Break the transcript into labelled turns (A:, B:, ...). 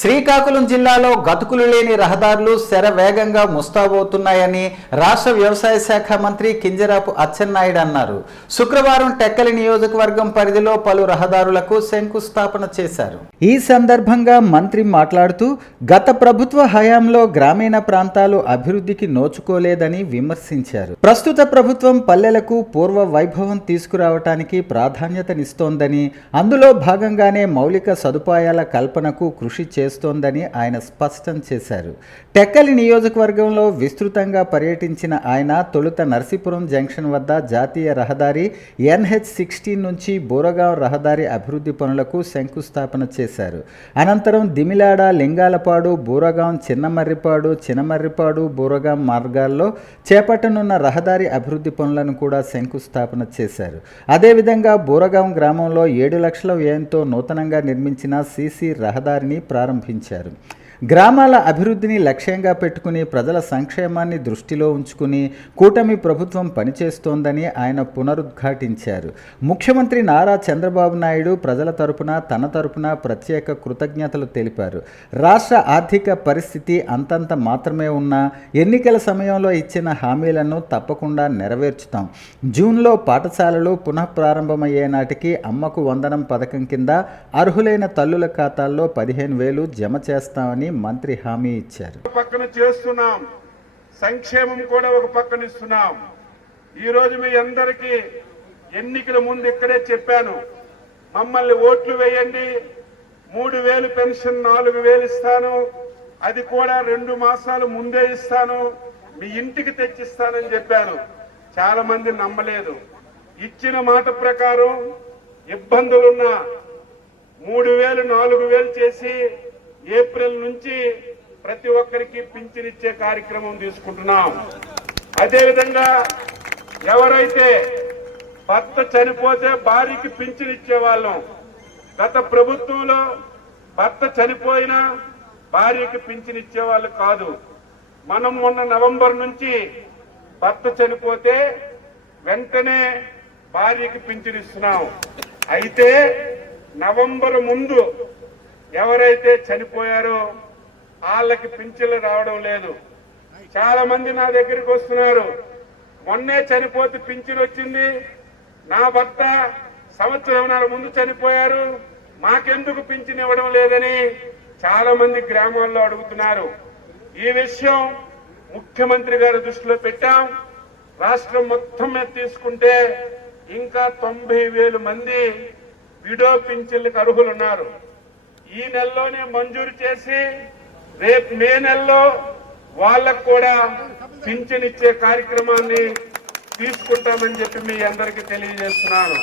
A: శ్రీకాకుళం జిల్లాలో గతుకులు లేని రహదారులు శర వేగంగా ముస్తాబోతున్నాయని రాష్ట్ర వ్యవసాయ శాఖ మంత్రి కింజరాపు అచ్చెన్నాయుడు అన్నారు. శుక్రవారం టెక్కలి నియోజకవర్గం పరిధిలో పలు రహదారులకు శంకుస్థాపన చేశారు. ఈ సందర్భంగా మంత్రి మాట్లాడుతూ గత ప్రభుత్వ హయాంలో గ్రామీణ ప్రాంతాలు అభివృద్ధికి నోచుకోలేదని విమర్శించారు. ప్రస్తుత ప్రభుత్వం పల్లెలకు పూర్వ వైభవం తీసుకురావటానికి ప్రాధాన్యతనిస్తోందని అందులో భాగంగానే మౌలిక సదుపాయాల కల్పనకు కృషి చేస్తోందని ఆయన స్పష్టం చేశారు. టెక్కలి నియోజకవర్గంలో విస్తృతంగా పర్యటించిన ఆయన తొలుత నర్సీపురం జంక్షన్ వద్ద జాతీయ రహదారి ఎన్హెచ్ సిక్స్టీన్ నుంచి బోరగాం రహదారి అభివృద్ధి పనులకు శంకుస్థాపన చేశారు. అనంతరం దిమిలాడ లింగాలపాడు బూరగాం చిన్నమర్రిపాడు చిన్నమర్రిపాడు బూరగాం మార్గాల్లో చేపట్టనున్న రహదారి అభివృద్ధి పనులను కూడా శంకుస్థాపన చేశారు. అదేవిధంగా బూరగాం గ్రామంలో ఏడు లక్షల వ్యయంతో నూతనంగా నిర్మించిన సీసీ రహదారిని ప్రారంభ ప్రారంభించారు. గ్రామాల అభివృద్ధిని లక్ష్యంగా పెట్టుకుని ప్రజల సంక్షేమాన్ని దృష్టిలో ఉంచుకుని కూటమి ప్రభుత్వం పనిచేస్తోందని ఆయన పునరుద్ఘాటించారు. ముఖ్యమంత్రి నారా చంద్రబాబు నాయుడు ప్రజల తరపున తన తరపున ప్రత్యేక కృతజ్ఞతలు తెలిపారు. రాష్ట్ర ఆర్థిక పరిస్థితి అంతంత మాత్రమే ఉన్నా ఎన్నికల సమయంలో ఇచ్చిన హామీలను తప్పకుండా నెరవేర్చుతాం. జూన్లో పాఠశాలలు పునః ప్రారంభమయ్యే నాటికి అమ్మకు వందనం పథకం కింద అర్హులైన తల్లుల ఖాతాల్లో పదిహేను వేలు జమ చేస్తామని మంత్రి హామీ ఇచ్చారు.
B: పక్కన చేస్తున్నాం. సంక్షేమం కూడా ఒక పక్కన ఇస్తున్నాం. ఈ రోజు మీ అందరికీ ఎన్నికల ముందు ఇక్కడే చెప్పాను. మమ్మల్ని ఓట్లు వేయండి. మూడు వేలు పెన్షన్ నాలుగు వేలు ఇస్తాను. అది కూడా రెండు మాసాలు ముందే ఇస్తాను. మీ ఇంటికి తెచ్చిస్తానని చెప్పాను. చాలా మంది నమ్మలేదు. ఇచ్చిన మాట ప్రకారం ఇబ్బందులున్నా మూడు వేలు నాలుగు వేలు చేసి ఏప్రిల్ నుంచి ప్రతి ఒక్కరికి పింఛనిచ్చే కార్యక్రమం తీసుకుంటున్నాం. అదేవిధంగా ఎవరైతే భర్త చనిపోతే భార్యకి పింఛనిచ్చే వాళ్ళం గత ప్రభుత్వంలో భర్త చనిపోయినా భార్యకి పింఛనిచ్చే వాళ్ళు కాదు. మనం మొన్న నవంబర్ నుంచి భర్త చనిపోతే వెంటనే భార్యకి పింఛనిస్తున్నాం. అయితే నవంబర్ ముందు ఎవరైతే చనిపోయారో వాళ్ళకి పింఛన్లు రావడం లేదు. చాలా మంది నా దగ్గరికి వస్తున్నారు. మొన్నే చనిపోతే పింఛన్ వచ్చింది. నా భర్త సంవత్సరంన్నర ముందు చనిపోయారు. మాకెందుకు పింఛన్ ఇవ్వడం లేదని చాలా మంది గ్రామాల్లో అడుగుతున్నారు. ఈ విషయం ముఖ్యమంత్రి గారి దృష్టిలో పెట్టాం. రాష్ట్రం మొత్తం మీద తీసుకుంటే ఇంకా తొంభై మంది విడో పింఛన్లకు అర్హులు ఉన్నారు ఈ నెలలోనే మంజూరు చేసి రేపు మే నెలలో వాళ్ళకు కూడా పింఛన్ ఇచ్చే కార్యక్రమాన్ని తీసుకుంటామని చెప్పి మీ అందరికీ తెలియజేస్తున్నాను.